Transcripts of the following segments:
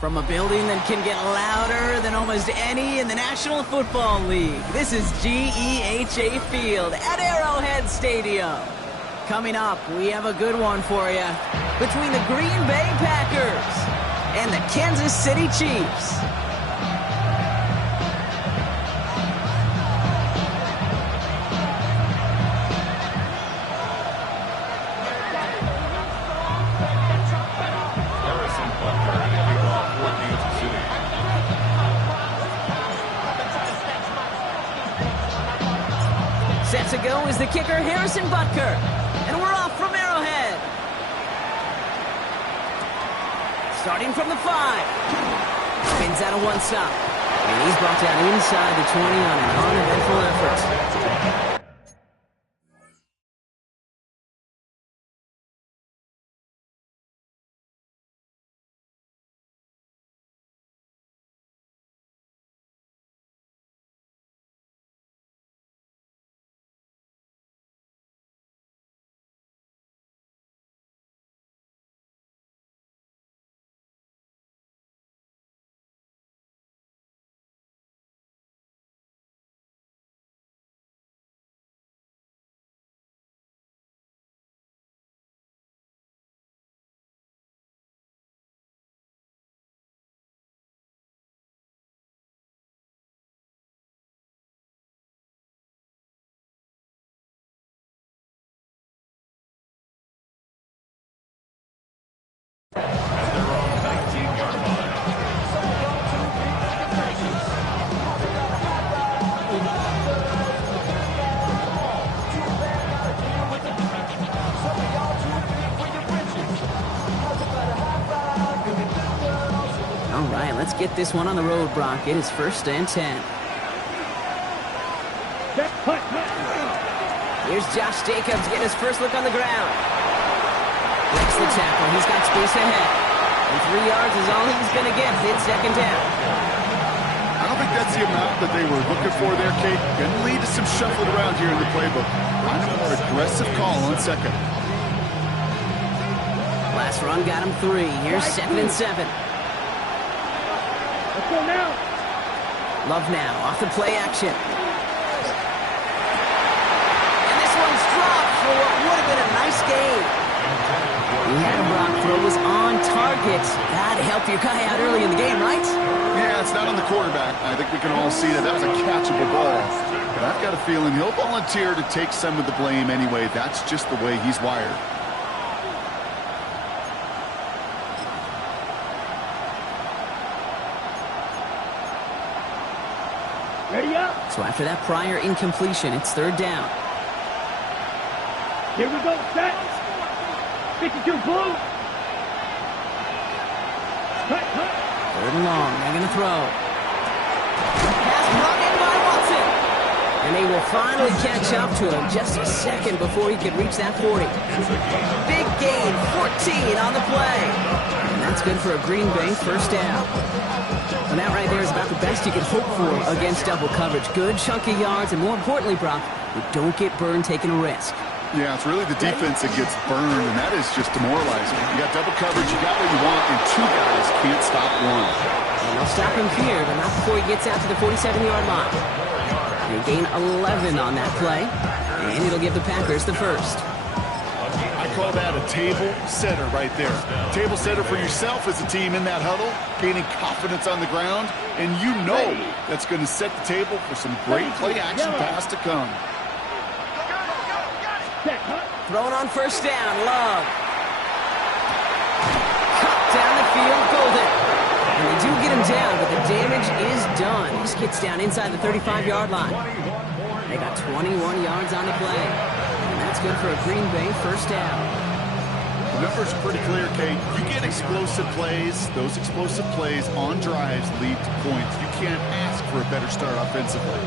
From a building that can get louder than almost any in the National Football League, this is GEHA Field at Arrowhead Stadium. Coming up, we have a good one for you between the Green Bay Packers and the Kansas City Chiefs. Set to go is the kicker, Harrison Butker. And we're off from Arrowhead. Starting from the 5. Spins out of one stop. And he's brought down inside the 20 on an uneventful effort. All right, let's get this one on the road, Brock. It is 1st and 10. Here's Josh Jacobs getting his first look on the ground. Breaks the tackle. He's got space ahead. And 3 yards is all he's going to get. It's 2nd down. I don't think that's the amount that they were looking for there, Kate. Going to lead to some shuffling around here in the playbook. Find a more aggressive call on 2nd. Last run got him 3. Here's 2nd and 7. Let's go now. Love now off the play action. And this one's dropped for what would have been a nice gain. He had a block throw, was on target. That helped your guy out early in the game, right? Yeah, it's not on the quarterback. I think we can all see that was a catchable ball. But I've got a feeling he'll volunteer to take some of the blame anyway. That's just the way he's wired. Ready up. So after that prior incompletion, it's 3rd down. Here we go. Set. 52 blue. Cut. 3rd and long. They're going to throw. Pass brought in by Watson. And they will finally catch up to him just a second before he could reach that 40. Big gain, 14 on the play. And that's good for a Green Bay 1st down. And that right there is about the best you can hope for against double coverage. Good chunky yards, and more importantly, Brock, you don't get burned taking a risk. Yeah, it's really the defense that gets burned, and that is just demoralizing. You got double coverage, you got what you want, and 2 guys can't stop one. And they'll stop him here, but not before he gets out to the 47-yard line. They gain 11 on that play, and it'll give the Packers the 1st. I call that a table setter right there. Table setter for yourself as a team in that huddle, gaining confidence on the ground, and you know that's going to set the table for some great play-action pass to come. Thrown on 1st down, Love. Cut down the field, Golden. And they do get him down, but the damage is done. This gets down inside the 35-yard line. They got 21 yards on the play. And that's good for a Green Bay 1st down. The numbers are pretty clear, Kate. You get explosive plays. Those explosive plays on drives lead to points. You can't ask for a better start offensively.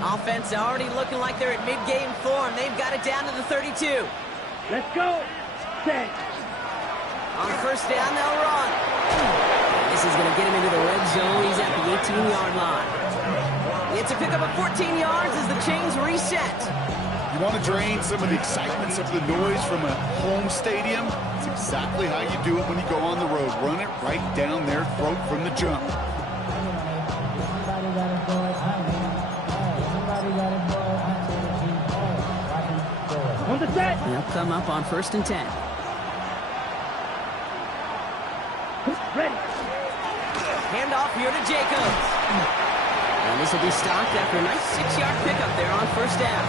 Offense already looking like they're at mid-game form. They've got it down to the 32. Let's go. Set. On 1st down, they'll run. This is going to get him into the red zone. He's at the 18-yard line. It's a pickup of 14 yards as the chains reset. You want to drain some of the excitement, some of the noise from a home stadium? It's exactly how you do it when you go on the road. Run it right down their throat from the jump. On the set. They'll come up on 1st and 10. Ready. Handoff here to Jacobs. And this will be stopped after a nice 6-yard pickup there on 1st down.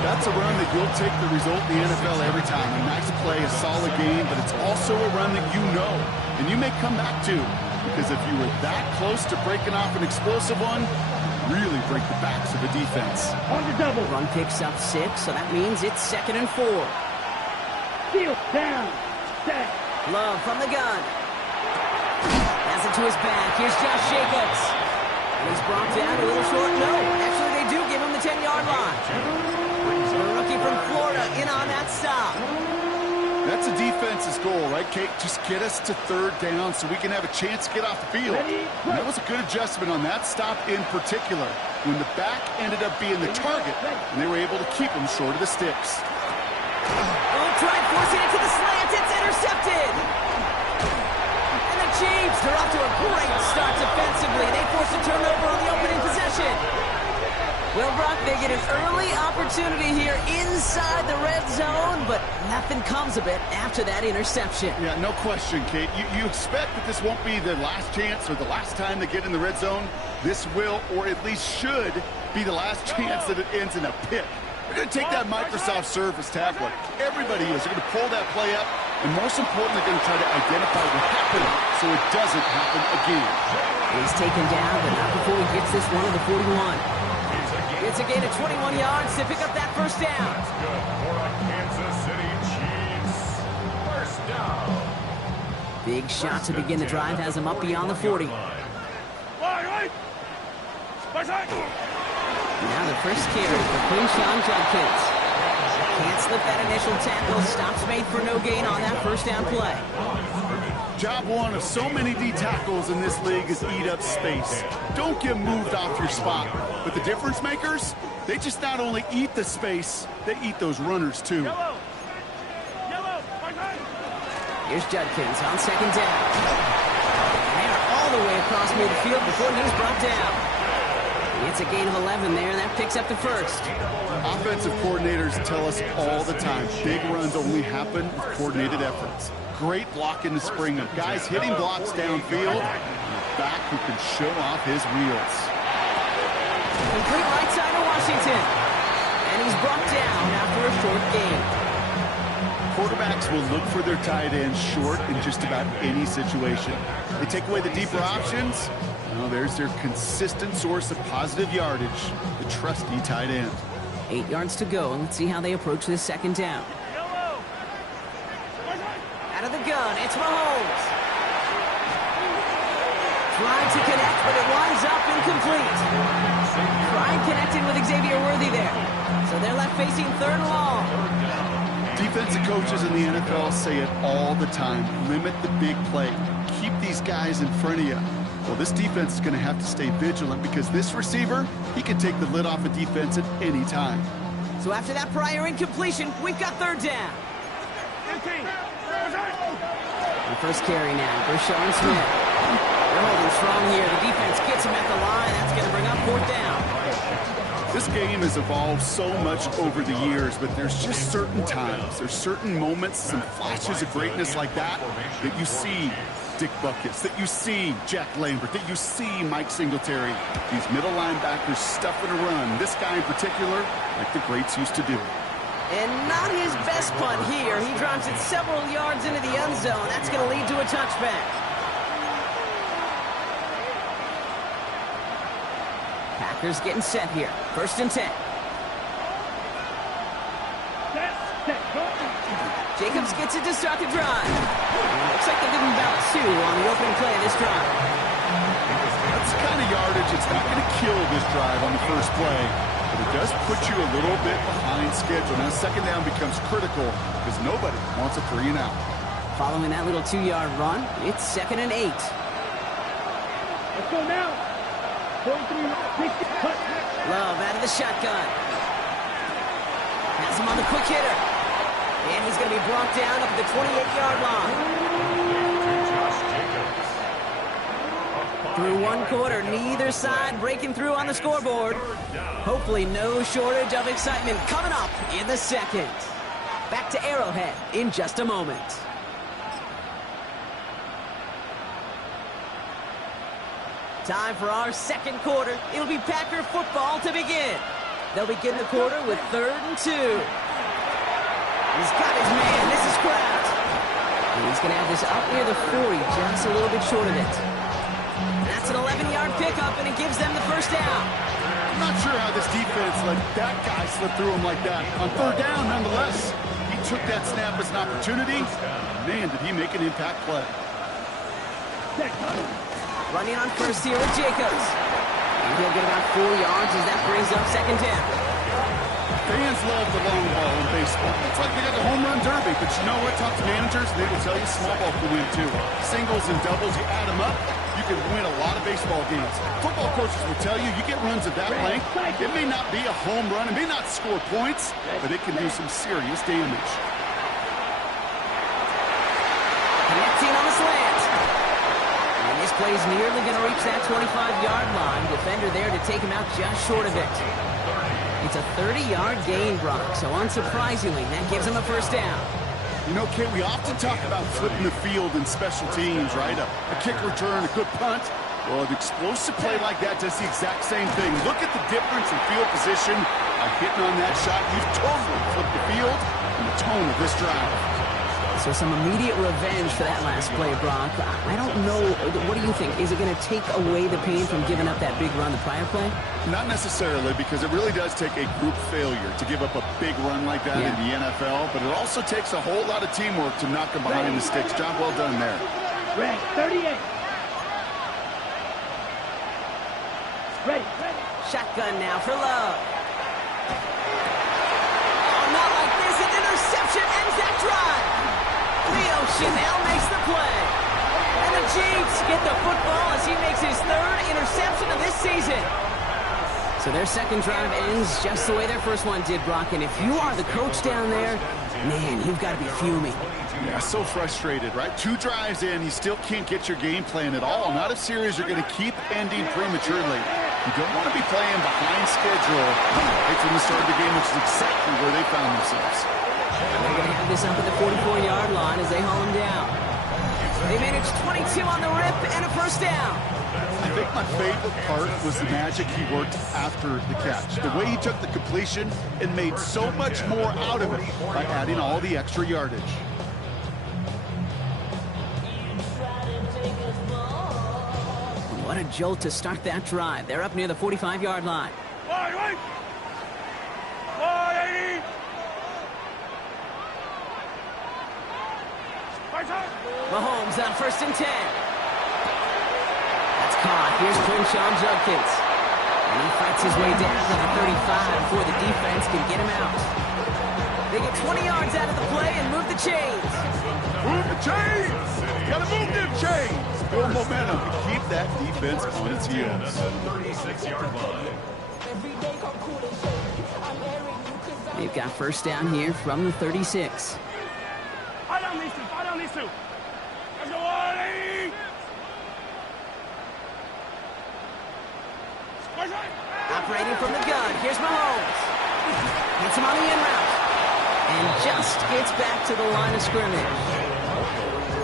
That's a run that you'll take the result in the NFL every time. A nice play, a solid game, but it's also a run that you know and you may come back to, because if you were that close to breaking off an explosive one, really break the backs of the defense. On the double. Run picks up 6, so that means it's 2nd and 4. Steal. Down. Set. Love from the gun. Has it to his back. Here's Josh Jacobs. And he's brought down a little short. No, actually they do give him the 10-yard line. The rookie from Florida in on that stop. That's a defense's goal, right, Kate? Just get us to 3rd down so we can have a chance to get off the field. And that was a good adjustment on that stop in particular, when the back ended up being the target, and they were able to keep him short of the sticks. Oh, tried forcing it to the slant. It's intercepted. And the Chiefs, they're off to a great start defensively. They force a turnover on the opening possession. Well, Brock, they get an early opportunity here inside the red zone, but nothing comes of it after that interception. Yeah, no question, Kate. You expect that this won't be the last chance or the last time they get in the red zone. This will, or at least should, be the last chance that it ends in a pick. They're going to take that Microsoft Surface tablet. Everybody is. They're going to pull that play up, and most importantly, they're going to try to identify what happened so it doesn't happen again. He's taken down, but not before he gets this one to the 41. It's a gain of 21 yards to pick up that 1st down. That's good for a Kansas City Chiefs. 1st down. Big shot to begin the drive has him up beyond the 40. Now the first carry for Quinshon Judkins. Can't slip that initial tackle. Stops made for no gain on that 1st down play. Job one of so many D tackles in this league is eat up space. Don't get moved off your spot. But the difference makers, they just not only eat the space, they eat those runners too. Here's Judkins on 2nd down. And all the way across midfield before he's brought down. It's a gain of 11 there, and that picks up the 1st. Offensive coordinators tell us all the time, big runs only happen with coordinated efforts. Great block in the spring of guys hitting blocks downfield, and a back who can show off his wheels. Complete right side of Washington. And he's brought down after a short gain. Quarterbacks will look for their tight ends short in just about any situation. They take away the deeper options. Well, there's their consistent source of positive yardage, the trusty tight end. 8 yards to go, and let's see how they approach this 2nd down. Out of the gun, it's Mahomes. Tried to connect, but it winds up incomplete. Tried connecting with Xavier Worthy there. So they're left facing 3rd and long. Defensive coaches in the NFL say it all the time. Limit the big play. Keep these guys in front of you. Well, this defense is going to have to stay vigilant because this receiver, he can take the lid off a defense at any time. So after that prior incompletion, we've got 3rd down. The first carry now, Brashon Smith. They're holding strong here. The defense gets him at the line. That's going to bring up 4th down. This game has evolved so much over the years, but there's just certain times, there's certain moments, some flashes of greatness like that you see Dick Buckets, that you see Jack Lambert, that you see Mike Singletary. These middle linebackers stuffing a run. This guy in particular, like the greats used to do. And not his best punt here. He drives it several yards into the end zone. That's going to lead to a touchback. Packers getting set here. 1st and 10. Jacobs gets it to start the drive. Looks like they give him about 2 on the opening play of this drive. That's the kind of yardage. It's not going to kill this drive on the first play, but it does put you a little bit behind schedule. Now 2nd down becomes critical because nobody wants a 3 and out. Following that little 2-yard run, it's 2nd and 8. Let's go now. 43, 60, the shotgun. Has him on the quick hitter. And he's going to be brought down up at the 28-yard line. Through one quarter, neither side breaking through on the scoreboard. Hopefully no shortage of excitement coming up in the second. Back to Arrowhead in just a moment. Time for our second quarter. It'll be Packer football to begin. They'll begin the quarter with 3rd and 2. He's got his man. This is Kraft. And he's going to have this up near the 40, just a little bit short of it. That's an 11-yard pickup, and it gives them the first down. I'm not sure how this defense let that guy slip through him like that. On 3rd down, nonetheless, he took that snap as an opportunity. Man, did he make an impact play. Running on first here with Jacobs. And he'll get about 4 yards as that brings up 2nd down. Fans love the long ball in baseball. It's like they got the home run derby, but you know what? Talk to managers, they will tell you small ball can win too. Singles and doubles, you add them up, you can win a lot of baseball games. Football coaches will tell you, you get runs at that length, it may not be a home run, it may not score points, but it can do some serious damage. Connecting on the slant. And this play's nearly going to reach that 25-yard line. Defender there to take him out just short of it. It's a 30-yard gain, Brock, so unsurprisingly, that gives him a first down. You know, Kate, we often talk about flipping the field in special teams, right? A kick return, a good punt. Well, an explosive play like that does the exact same thing. Look at the difference in field position. By hitting on that shot, you've totally flipped the field and the tone of this drive. So some immediate revenge for that last play, Brock. I don't know. What do you think? Is it going to take away the pain from giving up that big run the prior play? Not necessarily, because it really does take a group failure to give up a big run like that in the NFL, but it also takes a whole lot of teamwork to knock them behind the sticks. Job well done there. Ready, 38. Ready. Shotgun now for Love. Oh, not like this. An interception ends that drive. Leo Chanel makes the play. And the Chiefs get the football as he makes his 3rd interception of this season. So their second drive ends just the way their first one did, Brock. And if you are the coach down there, man, you've got to be fuming. Yeah, so frustrated, right? 2 drives in, you still can't get your game plan at all. Not a series you're going to keep ending prematurely. You don't want to be playing behind schedule right from the start of the game, which is exactly where they found themselves. And they're going to have this up at the 44-yard line as they haul him down. They managed 22 on the rip and a first down. I think my favorite part was the magic he worked after the catch. The way he took the completion and made so much more out of it by adding all the extra yardage. What a jolt to start that drive. They're up near the 45-yard line. Mahomes on 1st and 10. That's caught. Here's Crenshaw Judkins. And he fights his way down to the 35 before the defense can get him out. They get 20 yards out of the play and move the chains. Move the chains! Gotta move them chains! Build momentum to keep that defense on its heels. 36-yard line. They've got first down here from the 36. I don't need to. Let's go, Ollie! Operating from the gun. Here's Mahomes. Hits him on the in route. And just gets back to the line of scrimmage.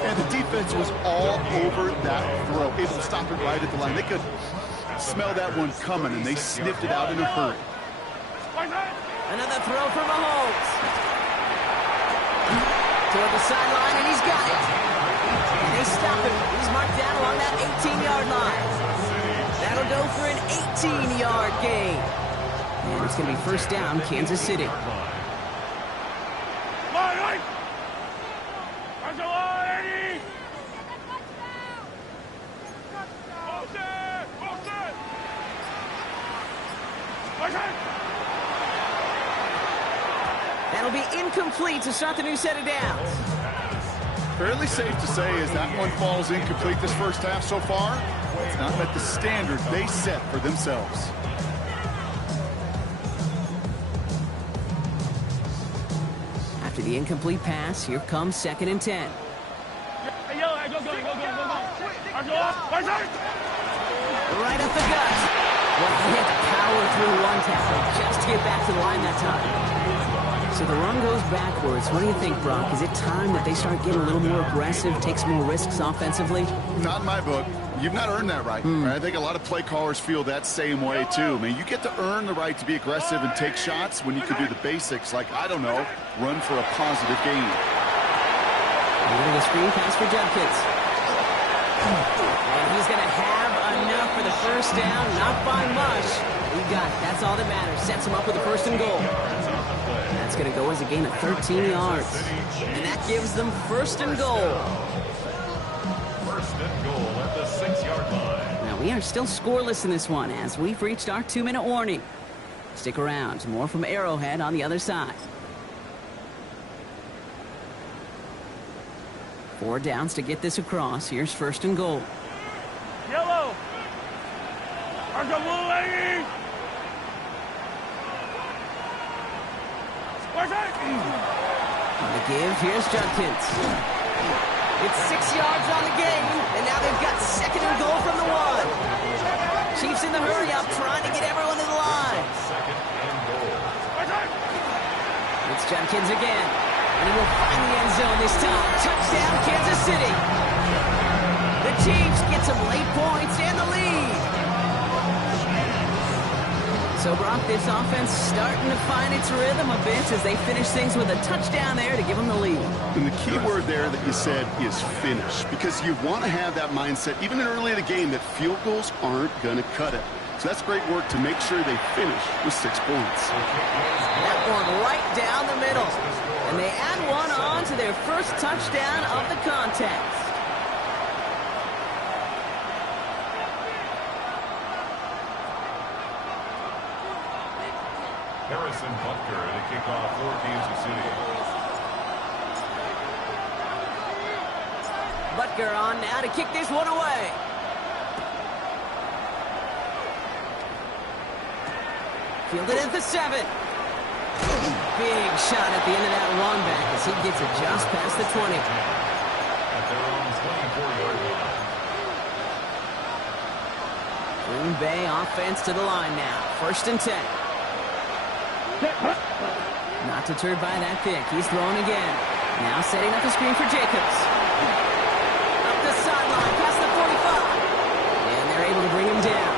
And the defense was all over that throw, able to stop it right at the line. They could smell that one coming, and they sniffed it out in a hurry. Another throw for Mahomes. Toward the sideline, and he's got it. And they stop him. He's marked down along that 18-yard line. That'll go for an 18-yard gain. And it's going to be first down, Kansas City. That'll be incomplete to start the new set of downs. Fairly safe to say as that one falls incomplete this first half so far, it's not met the standards they set for themselves. the incomplete pass. Here comes 2nd and 10. Hey, yo, hey, go. Right up the gut. What a hit. Power through one tackle just to get back to the line that time. So the run goes backwards. What do you think, Brock? Is it time that they start getting a little more aggressive, take some more risks offensively? Not in my book. You've not earned that right. I think a lot of play callers feel that same way, too. I mean, you get to earn the right to be aggressive and take shots when you can do the basics, like, I don't know, run for a positive gain. A screen pass for Judkins. And he's going to have enough for the first down, not by much. He got it. That's all that matters. Sets him up with a 1st and goal. That's going to go as a gain of 13 yards. And that gives them 1st and goal. 1st and goal at the 6-yard line. Now, we are still scoreless in this one as we've reached our 2-minute warning. Stick around. More from Arrowhead on the other side. 4 downs to get this across. Here's 1st and goal. Yellow. Arch the blue lady. Where's it? On the give, here's Judkins. It's 6 yards on the game, and now they've got 2nd and goal from the 1. Chiefs in the hurry-up, trying to get everyone to the line. 2nd and goal. Where's it? It's Judkins again, and he will find the end zone this time. Touchdown, Kansas City. The Chiefs get some late points and the lead. So, Brock, this offense starting to find its rhythm a bit as they finish things with a touchdown there to give them the lead. And the key word there that you said is finish, because you want to have that mindset, even early in the game, that field goals aren't going to cut it. So that's great work to make sure they finish with 6 points. That one right down the middle. And they add one on to their first touchdown of the contest. Harrison Butker to kick off for Kansas City. Butker on now to kick this one away. Fielded at the 7. Big shot at the end of that run back as he gets it just past the 20. At their own 24-yard line. Green Bay offense to the line now. 1st and 10. Not deterred by that pick. He's throwing again. Now setting up a screen for Jacobs. Up the sideline, past the 45. And they're able to bring him down.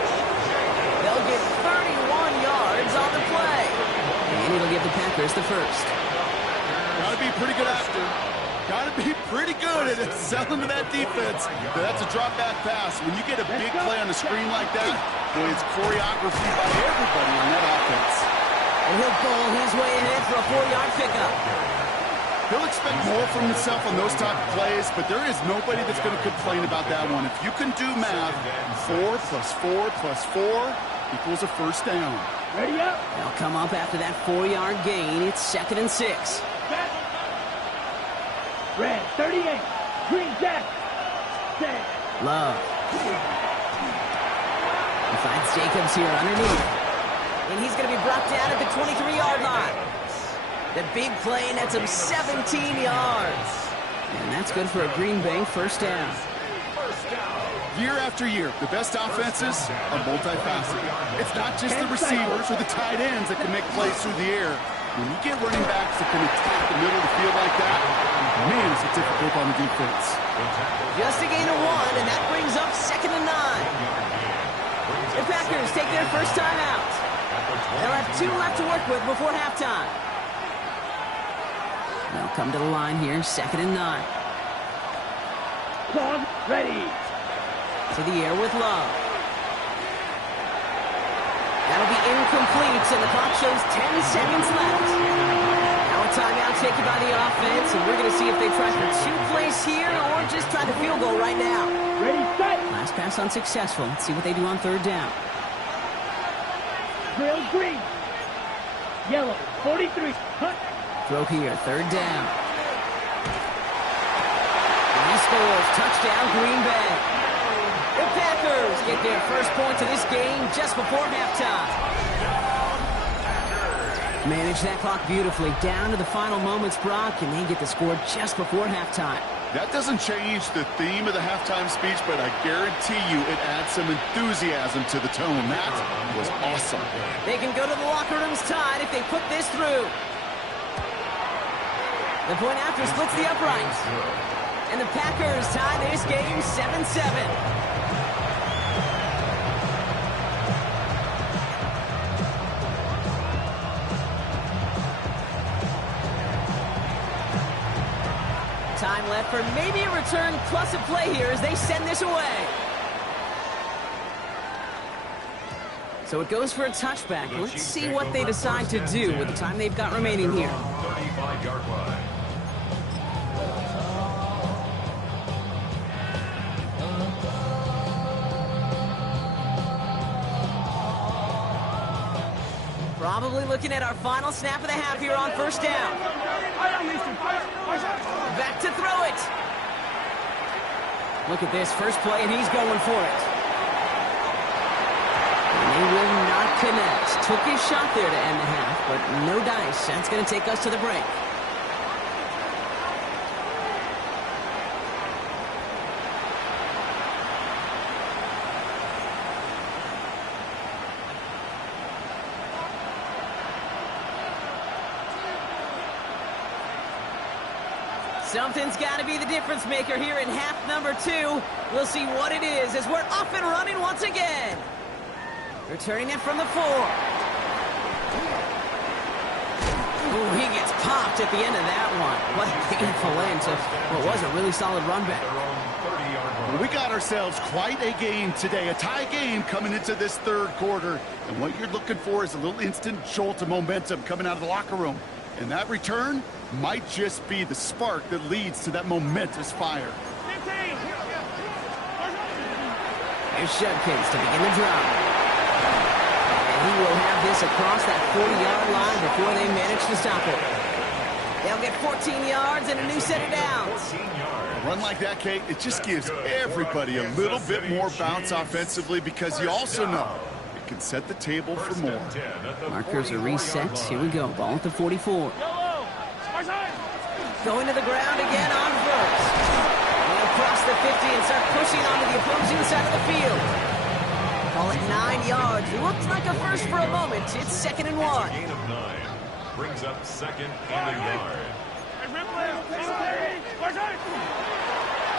They'll get 31 yards on the play. And it'll give the Packers the first. Got to be pretty good after. Got to be pretty good at selling to that defense. But that's a drop back pass. When you get a big play on the screen like that, boy, it's choreography by everybody on that offense. And he'll bowl his way ahead for a 4-yard pickup. He'll expect more from himself on those type of plays, but there is nobody that's going to complain about that one. If you can do math, 4 plus 4 plus 4 equals a first down. Ready up. They'll come up after that 4-yard gain. It's 2nd and 6. Set. Red 38. Green jack. Set. Love. He finds Jacobs here underneath. And he's going to be brought down at the 23-yard line. The big play nets him 17 yards. And that's good for a Green Bay 1st down. Year after year, the best offenses are multifaceted. It's not just the receivers or the tight ends that can make plays through the air. When you get running backs that can attack the middle of the field like that, man, is it difficult on the defense. Just a gain of 1, and that brings up 2nd and 9. The Packers take their first time out. They'll have 2 left to work with before halftime. They'll come to the line here, 2nd and 9. Clock ready. To the air with Love. That'll be incomplete, and the clock shows 10 seconds left. Now a timeout taken by the offense, and we're going to see if they try for 2 plays here or just try the field goal right now. Ready, set. Last pass unsuccessful. Let's see what they do on 3rd down. Drill green. Yellow 43. Hunt. Throw here, 3rd down. And he scores. Touchdown, Green Bay. The Packers get their first points of this game just before halftime. Manage that clock beautifully down to the final moments, Brock, and they get the score just before halftime. That doesn't change the theme of the halftime speech, but I guarantee you it adds some enthusiasm to the tone. That was awesome. They can go to the locker rooms tied if they put this through. The point after splits the uprights. And the Packers tie this game 7-7. Time left for maybe a return plus a play here as they send this away. So it goes for a touchback. Let's see what they decide to do with the time they've got remaining here. 35-yard line. Probably looking at our final snap of the half here on first down. Back to throw it. Look at this first play, and he's going for it. And they will not connect. Took his shot there to end the half, but no dice. That's going to take us to the break. Something's got to be the difference maker here in half number 2. We'll see what it is as we're off and running once again. Returning it from the 4. Ooh, he gets popped at the end of that one. What a painful end to what was a really solid run back. Well, we got ourselves quite a game today, a tie game coming into this third quarter. And what you're looking for is a little instant jolt of momentum coming out of the locker room. And that return might just be the spark that leads to that momentous fire. 15. Here's Judkins to begin the drive. And he will have this across that 40-yard line before they manage to stop it. They'll get 14 yards and a new set of downs. A run like that, Kate, it just gives everybody a little bit more bounce offensively because you also know it can set the table for more. Markers are reset. Here we go. Ball at the 44. Going to the ground again on first. They'll cross the 50 and start pushing onto the opposing side of the field. Call it 9 yards. Looks like a first for a moment. It's 2nd and 1. Gain of 9 brings up 2nd and a yard.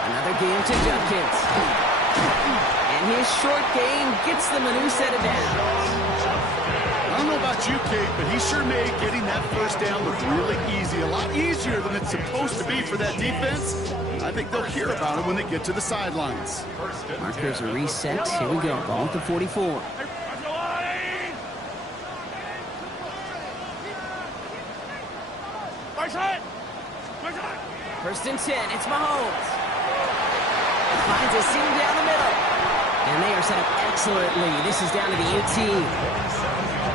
Another game to Judkins. And his short gain gets them a new set of downs. I don't know about you, Kate, but he sure made getting that first down look really easy. A lot easier than it's supposed to be for that defense. I think they'll hear about it when they get to the sidelines. Markers are reset. Here we go. Ball at the 44. First and 10. It's Mahomes. Finds a seam down the middle. And they are set up excellently. This is down to the 18.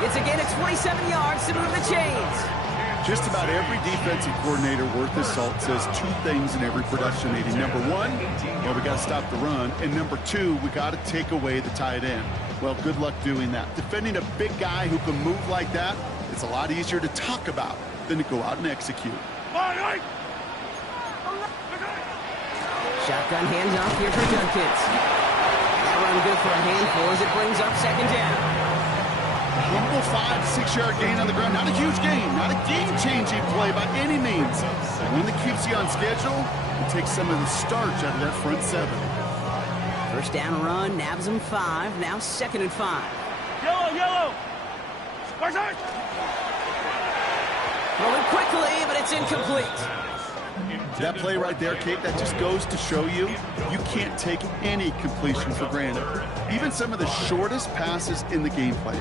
It's a gain of 27 yards to move the chains. Just about every defensive coordinator worth his salt says 2 things in every production meeting. Number 1, well, we got to stop the run. And number 2, we got to take away the tight end. Well, good luck doing that. Defending a big guy who can move like that, it's a lot easier to talk about than to go out and execute. Shotgun handoff here for Judkins. That run good for a handful as it brings up 2nd down. Humble 5-6 yard gain on the ground. Not a huge gain, not a game-changing play by any means. One that keeps you on schedule and takes some of the starch out of that front 7. First down run, nabs him 5. Now 2nd and 5. Yellow. Throwing quickly, but it's incomplete. That play right there, Kate, that just goes to show you can't take any completion for granted. Even some of the shortest passes in the game plan.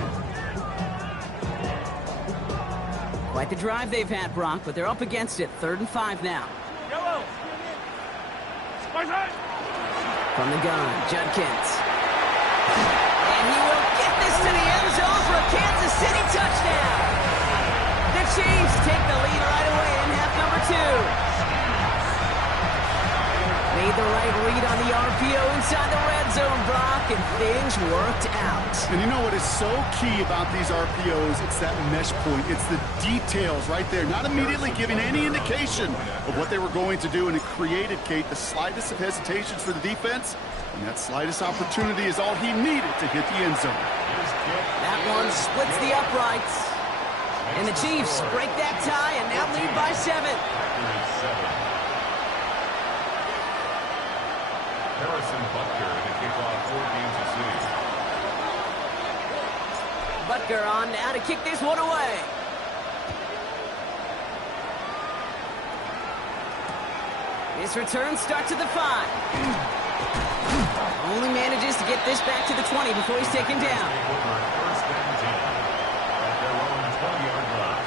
Quite the drive they've had, Brock, but they're up against it. 3rd and 5 now. Yellow. From the gun, Judkins. And he will get this to the end zone for a Kansas City touchdown. The Chiefs take the lead right away in half number 2. Made the right read on the RPO inside the red zone, Brock, and things worked out. And you know what is so key about these RPOs? It's that mesh point. It's the details right there, not immediately giving any indication of what they were going to do, and it created, Kate, the slightest of hesitations for the defense, and that slightest opportunity is all he needed to hit the end zone. That one splits the uprights. And the Chiefs break that tie and now lead by 7. Harrison Butker to kick off for Kansas City. Butker on now to kick this one away. This return starts at the 5. Only manages to get this back to the 20 before he's taken down. First and 10 at their own 20-yard line.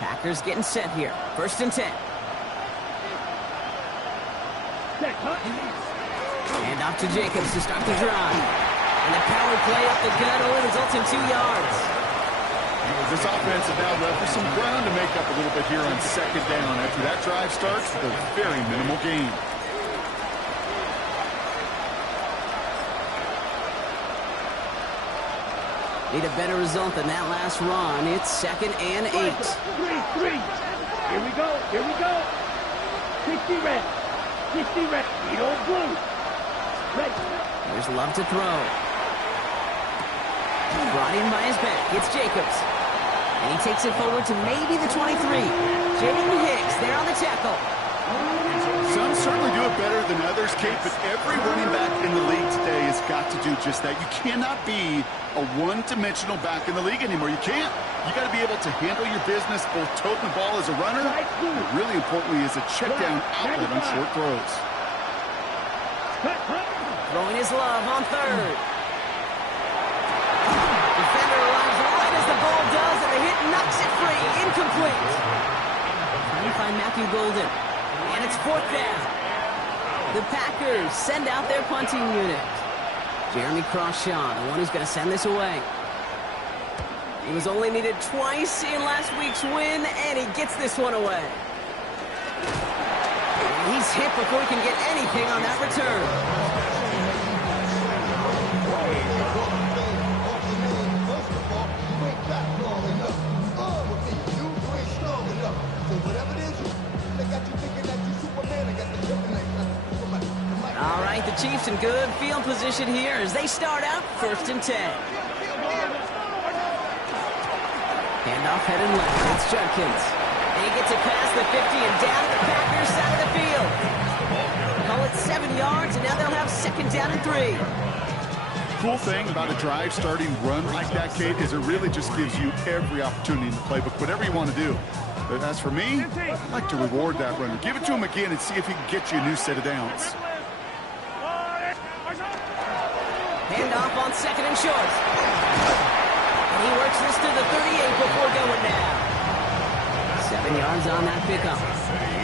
Packers getting set here. First and 10. And off to Jacobs to start the drive. And the power play up the gut only results in 2 yards. This offense is now left with some ground to make up a little bit here on second down. After that drive starts, with a very minimal gain. Need a better result than that last run. It's second and 8. 3. Here we go. Here we go. 60 red. 60 red. You don't blue. Red. There's Love to throw. Brought in by his back. It's Jacobs. And he takes it forward to maybe the 23. Jaden Hicks there on the tackle. Some certainly do it better than others, Kate, but every running back in the league today has got to do just that. You cannot be a one-dimensional back in the league anymore. You can't. You got to be able to handle your business, both toting the ball as a runner, but really importantly as a check-down outlet on short throws. Throwing his Love on third. Defender arrives right as the ball does, and the hit knocks it free. Incomplete. Trying to find Matthew Golden. And it's 4th down. The Packers send out their punting unit. Jeremy Crawshaw, the one who's going to send this away. He was only needed twice in last week's win, and he gets this one away. And he's hit before he can get anything on that return. All right, the Chiefs in good field position here as they start out first and 10. Handoff headed left. It's Judkins. And he gets it past the 50 and down to the Packers side of the field. Call it 7 yards, and now they'll have second down and 3. Cool thing about a drive starting run like that, Kate, is it really just gives you every opportunity in the playbook, whatever you want to do. But as for me, I'd like to reward that runner. Give it to him again and see if he can get you a new set of downs. Handoff on second and short. And he works this to the 38 before going down. 7 yards on that pickup.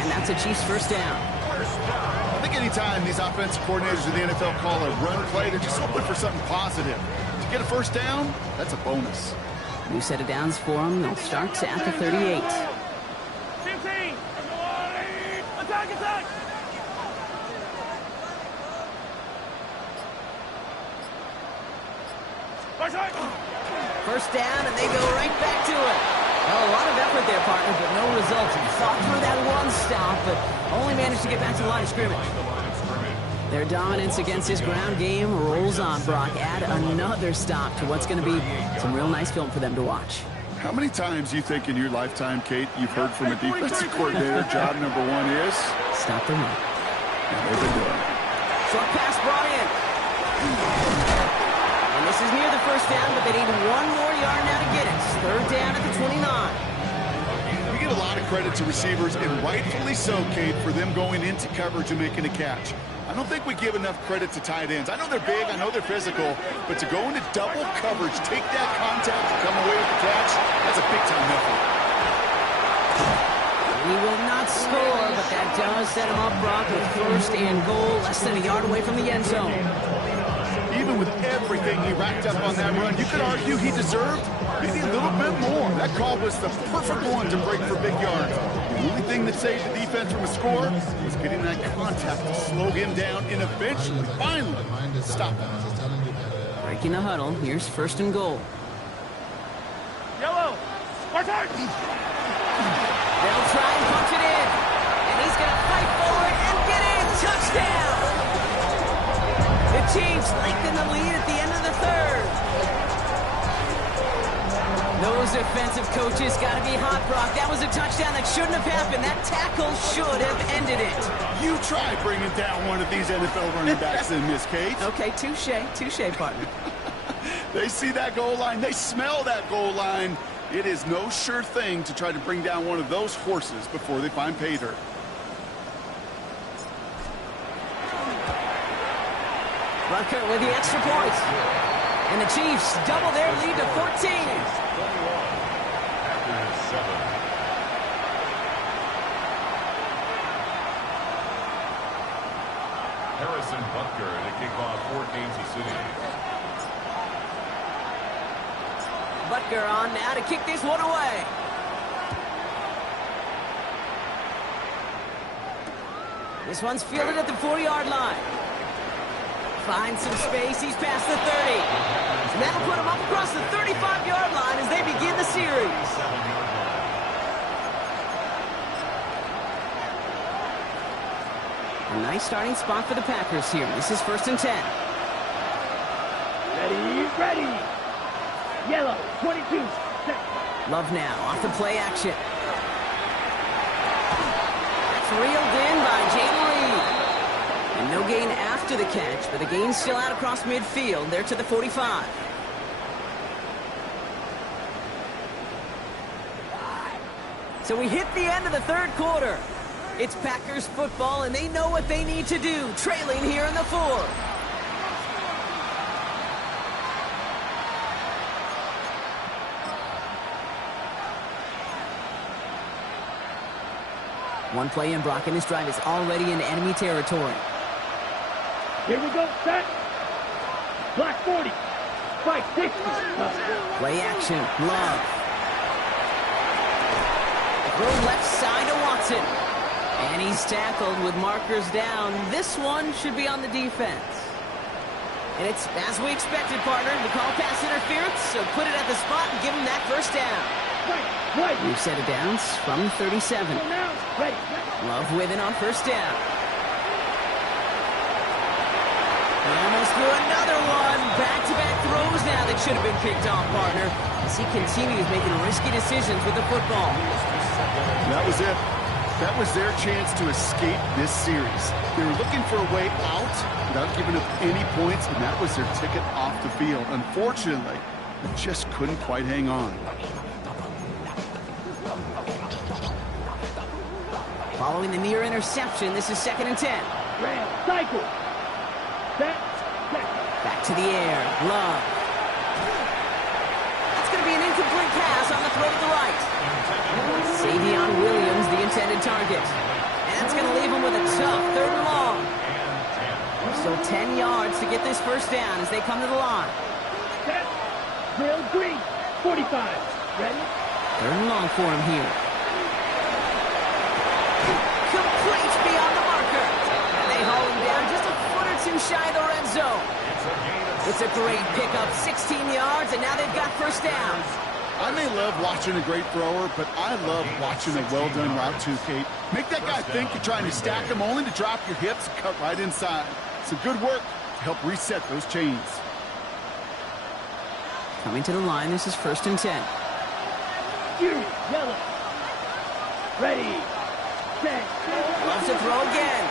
And that's a Chiefs first down. I think anytime these offensive coordinators in the NFL call a run play, they're just hoping for something positive. To get a first down, that's a bonus. New set of downs for them. They'll start at the 38. Attack, attack! First down, and they go right back to it. Well, a lot of effort there, partner, but no results. He fought through that one stop, but only managed to get back to the line of scrimmage. Their dominance against his ground game rolls on, Brock. Add another stop to what's going to be some real nice film for them to watch. How many times do you think in your lifetime, Kate, you've heard from a defensive coordinator, job number one is? Stop the run. And they've been doing it. Short pass brought in. And this is near the first down, but they need 1 more yard now to get it. Third down at the 29. We give a lot of credit to receivers, and rightfully so, Kate, for them going into coverage and making a catch. I don't think we give enough credit to tight ends. I know they're big, I know they're physical, but to go into double coverage, take that contact, and come away with the catch, that's a big-time effort. He will not score, but that does set him up, Brock, with first and goal, less than a yard away from the end zone. even with everything he racked up on that run, you could argue he deserved maybe a little bit more. That call was the perfect one to break for big yards. The only thing that saved the defense from a score was getting that contact to slow him down and eventually, finally, stop him. Breaking the huddle. Here's first and goal. Yellow. Spartan. They'll try and punch it in. And he's going to fight forward and get in. Touchdown! The Chiefs lengthen the lead at the end of the third. Those defensive coaches got to be hot, Brock. That was a touchdown that shouldn't have happened. That tackle should have ended it. You try bringing down one of these NFL running backs in this case. Okay, touche, partner. They see that goal line. They smell that goal line. It is no sure thing to try to bring down one of those horses before they find pay dirt. Rucker with the extra point. And the Chiefs double their lead to 14. Harrison Butker to kick off for Kansas City. Butker on now to kick this one away. This one's fielded at the 40-yard line. Finds some space. He's past the 30. And that'll put him up across the 35-yard line as they begin the series. A nice starting spot for the Packers here. This is first and 10. Ready. Yellow, 22. Set. Love now, off the play action. That's reeled in by Jaden Reed. And no gain after the catch, but the gain's still out across midfield. They're to the 45. So we hit the end of the third quarter. It's Packers football, and they know what they need to do, trailing here in the fourth. One play in, Brock, and this drive is already in enemy territory. Here we go, set. Black 40. Fight 60. Play action, Love. Throw left side to Watson. And he's tackled with markers down. This one should be on the defense. And it's as we expected, partner. The call pass interference, so put it at the spot and give him that first down. Right. We've set it down from 37. Now, ready. Love with it on first down. Almost threw another one. Back-to-back throws now that should have been picked off, partner, as he continues making risky decisions with the football. That was it. That was their chance to escape this series. They were looking for a way out without giving up any points, and that was their ticket off the field. Unfortunately, they just couldn't quite hang on. Following the near interception, this is second and 10. Ram, cycle. Set. Back to the air. Love. That's going to be an incomplete pass on the throw to the right. Savion Williams, the intended target. And that's going to leave him with a tough third and long. Still 10 yards to get this first down as they come to the line. Set. Drill green. 45. Ready? Third and long for him here. Complete beyond the marker. And they haul him down just a foot or two shy of the red zone. It's a great pickup, 16 yards, and now they've got first down. I may love watching a great thrower, but I love watching a well-done route too, Kate. Make that guy think you're trying to stack him only to drop your hips and cut right inside. Some good work to help reset those chains. Coming to the line, this is first and 10. Yellow. Ready. Set. Loves to throw again.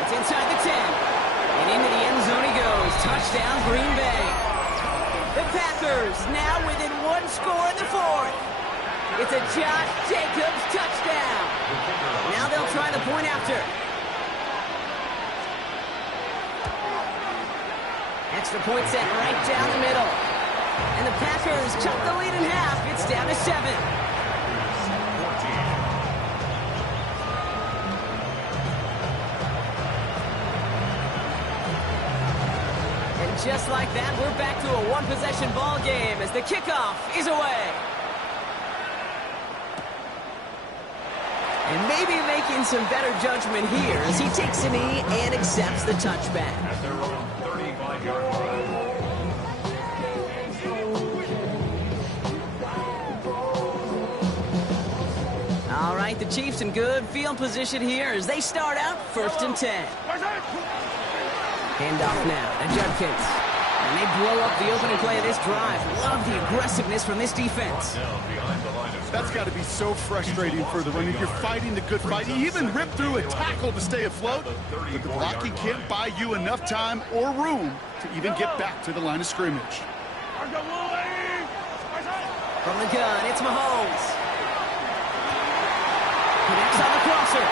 It's inside the 10. And into the end zone he goes. Touchdown, Green Bay. The Packers now within one score in the fourth. It's a Josh Jacobs touchdown. Now they'll try the point after. Extra point set right down the middle. And the Packers chop the lead in half. It's down to 7. just like that, we're back to a one-possession ball game as the kickoff is away. And maybe making some better judgment here as he takes a knee and accepts the touchback. At their own 35-yard line. All right, the Chiefs in good field position here as they start out 1st and 10. Handoff now to Judkins. And they blow up the opening play of this drive. Love the aggressiveness from this defense. That's got to be so frustrating for the runner. You're fighting the good fight. You even rip through a tackle to stay afloat, but the blocking can't buy you enough time or room to even get back to the line of scrimmage. From the gun, it's Mahomes. Connects on the crosser.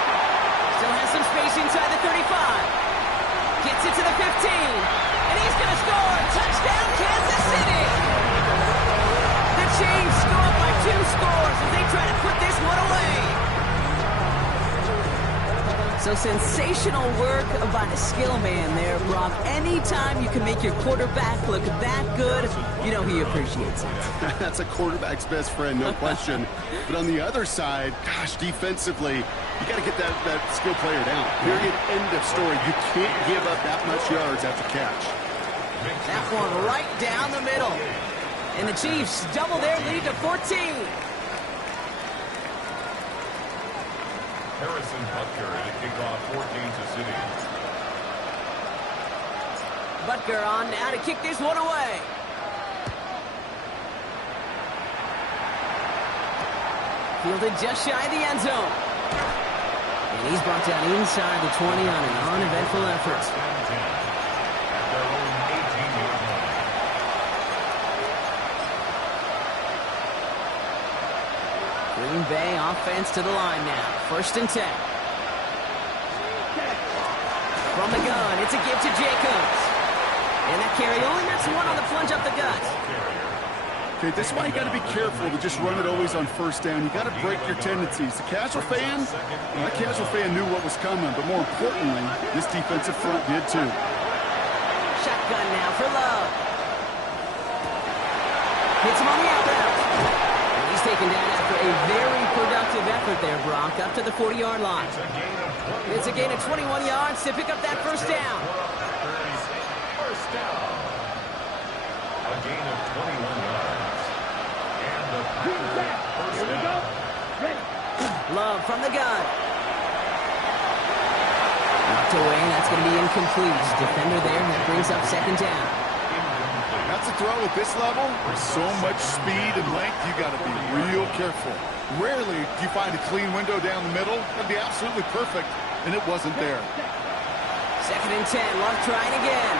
Still has some space inside the 35. Gets it to the 15. And he's going to score. Touchdown, Kansas City. The Chiefs go up by 2 scores as they try to put this one away. So sensational work by the skill man there, Brock. Anytime you can make your quarterback look that good, you know he appreciates it. That's a quarterback's best friend, no question. But on the other side, gosh, defensively, you got to get that skill player down. Period. End of story. You can't give up that much yards after catch. That one right down the middle. And the Chiefs double their lead to 14. Harrison Butker to kick off for Kansas City. Butker on now to kick this one away. Fielded just shy of the end zone. And he's brought down inside the 20 on an uneventful effort. At their own 18-yard line. Green Bay offense to the line now. 1st and 10. From the gun, it's a give to Jacobs. And that carry only makes one on the plunge up the gut. Okay, this is why you got to be careful to just run it always on 1st down. You got to break your tendencies. The casual fan, well, that casual fan knew what was coming, but more importantly, this defensive front did too. Shotgun now for Love. Hits him on the out route. And he's taken down after a very productive effort there, Brock, up to the 40-yard line. It's a gain of 21 yards to pick up that 1st down. First down. A gain of 21 yards. And the Packers first down. Love from the gun. Knocked away, that's going to be incomplete. Defender there, that brings up 2nd down. That's a throw at this level. With so much speed and length, you got to be real careful. Rarely do you find a clean window down the middle. That'd be absolutely perfect, and it wasn't there. 2nd and 10, Love trying again.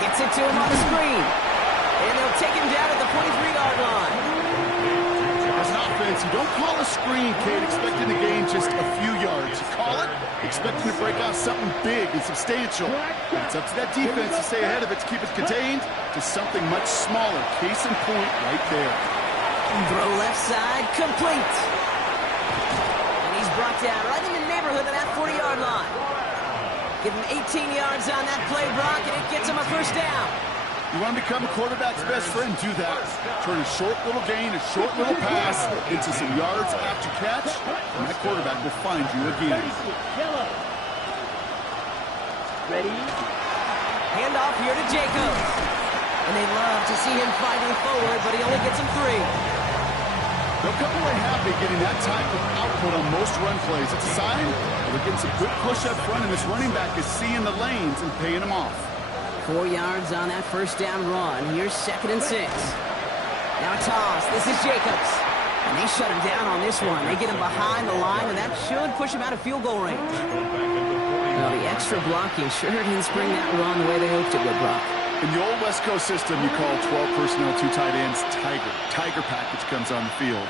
Gets it to him on the screen. And they'll take him down at the 23-yard line. As an offense, you don't call a screen, Kate, expecting to gain just a few yards. You call it expecting to break out something big and substantial. And it's up to that defense to stay ahead of it, to keep it contained to something much smaller. Case in point right there. Throw left side, complete. And he's brought down right in the neighborhood of that 40-yard line. Give him 18 yards on that play, Brock, and it gets him a 1st down. You want to become a quarterback's best friend? Do that. Turn a short little gain, a short little pass into some yards after catch, and that quarterback will find you again. Ready? Handoff here to Jacobs. And they love to see him fighting forward, but he only gets him 3. They'll come away happy getting that type of output on most run plays. It's a sign that they're getting some good push up front, and this running back is seeing the lanes and paying them off. 4 yards on that 1st down run. Here's 2nd and 6. Now a toss. This is Jacobs. And they shut him down on this one. They get him behind the line, and that should push him out of field goal range. Now the extra blocking sure didn't spring that run the way they hoped it would, Brock. In the old West Coast system, you call 12 personnel, 2 tight ends, Tiger. Tiger package comes on the field.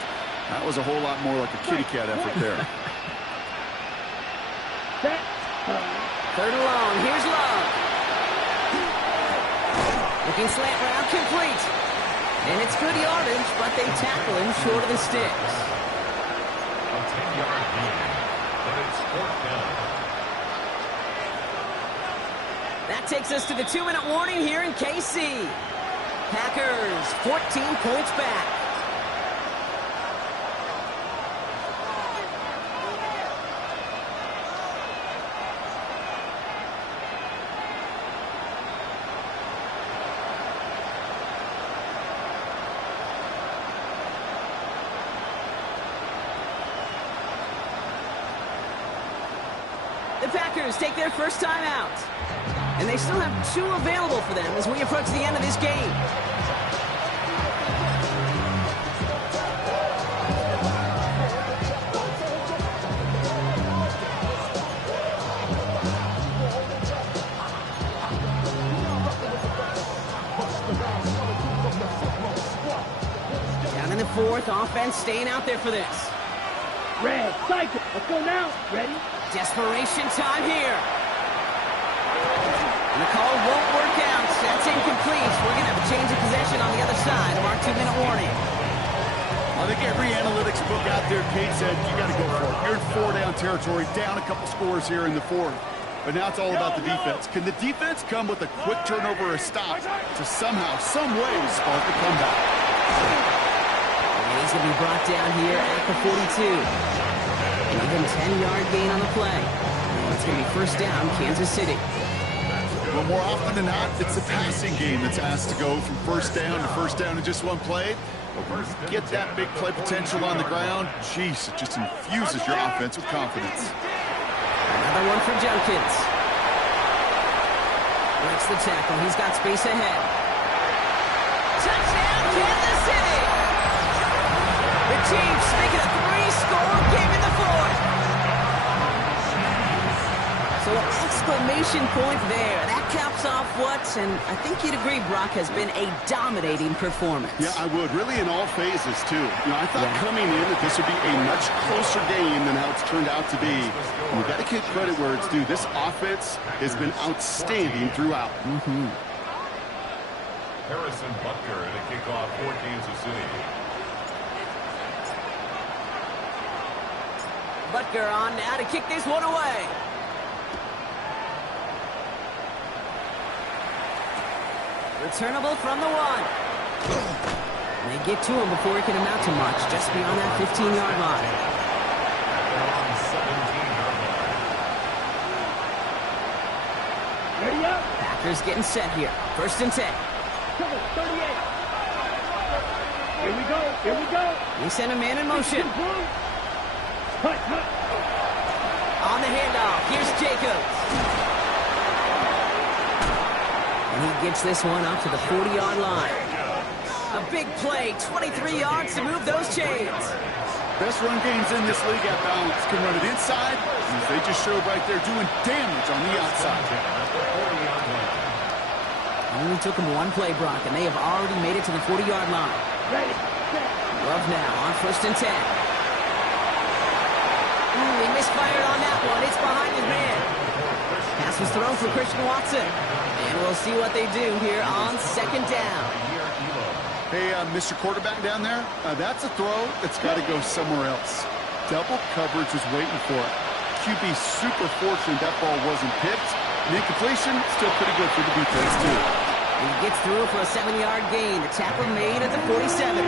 That was a whole lot more like a kitty cat effort there. 3rd and long. Here's Love. Looking slant route, complete. And it's good yardage, but they tackle him short of the sticks. A 10-yard gain, but it's 4th down. That takes us to the 2-minute warning here in KC. Packers, 14 points back. The Packers take their first time out. And they still have 2 available for them as we approach the end of this game. Down in the 4th, offense staying out there for this. Red, cycle. Let's go now. Ready? Desperation time here. And the call won't work out. That's incomplete. We're going to have a change of possession on the other side of our 2-minute warning. I think every analytics book out there, Kate, said you got to go for it. You're in 4-down territory, down a couple scores here in the 4th. But now it's all about the defense. Can the defense come with a quick turnover or a stop to somehow, some way, spark a comeback? And he's going to be brought down here at the 42. An even 10-yard gain on the play. And it's going to be first down, Kansas City. Well, more often than not, it's the passing game that's asked to go from first down in just one play. But when you get that big play potential on the ground, geez, it just infuses your offense with confidence. Another one for Junkins. Breaks the tackle. He's got space ahead. Touchdown, Kansas City! The Chiefs make it a 3-score game in the 4th. So an exclamation point there. That caps off what, and I think you'd agree, Brock, has been a dominating performance. Yeah, I would. Really in all phases, too. I thought coming in that this would be a much closer game than how it's turned out to be. And you got to give credit where it's due. This offense has been outstanding throughout. Harrison Butker in a kickoff for Kansas City. Butker on now to kick this one away. Returnable from the 1. They get to him before he can amount to much, just beyond that 15-yard line. Ready up. Packers getting set here. First and 10. Cover, 38. Here we go. Here we go. They send a man in motion. Cut, cut. On the handoff, here's Jacobs. And he gets this one up to the 40-yard line. A big play, 23 yards to move those chains. Best run games in this league at balance can run it inside, and they just showed right there doing damage on the outside. Only took him one play, Brock, and they have already made it to the 40-yard line. Ready. Love now on first and 10. He misfired on that one. It's behind his man. Pass was thrown for Christian Watson. And we'll see what they do here on second down. Hey, Mr. Quarterback down there, that's a throw that's got to go somewhere else. Double coverage was waiting for it. QB super fortunate that ball wasn't picked. And incompletion, still pretty good for the defense, too. He gets through for a 7-yard gain. The tackle made at the 47.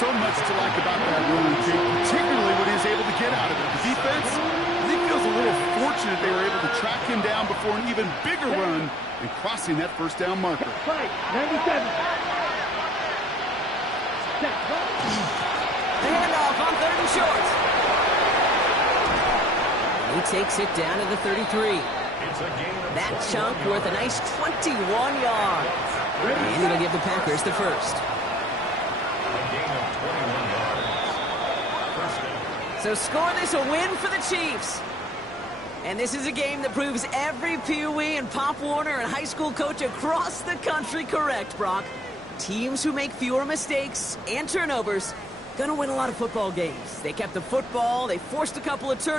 So much to like about that run, particularly what he was able to get out of it. The defense, I think, feels a little fortunate they were able to track him down before an even bigger run and crossing that first down marker. Fight, 97. The handoff on third and short. He takes it down to the 33. That chunk worth a nice 21 yards. And it'll give the Packers the first. So score this a win for the Chiefs. And this is a game that proves every Pee Wee and Pop Warner and high school coach across the country correct, Brock. Teams who make fewer mistakes and turnovers gonna win a lot of football games. They kept the football, they forced a couple of turnovers.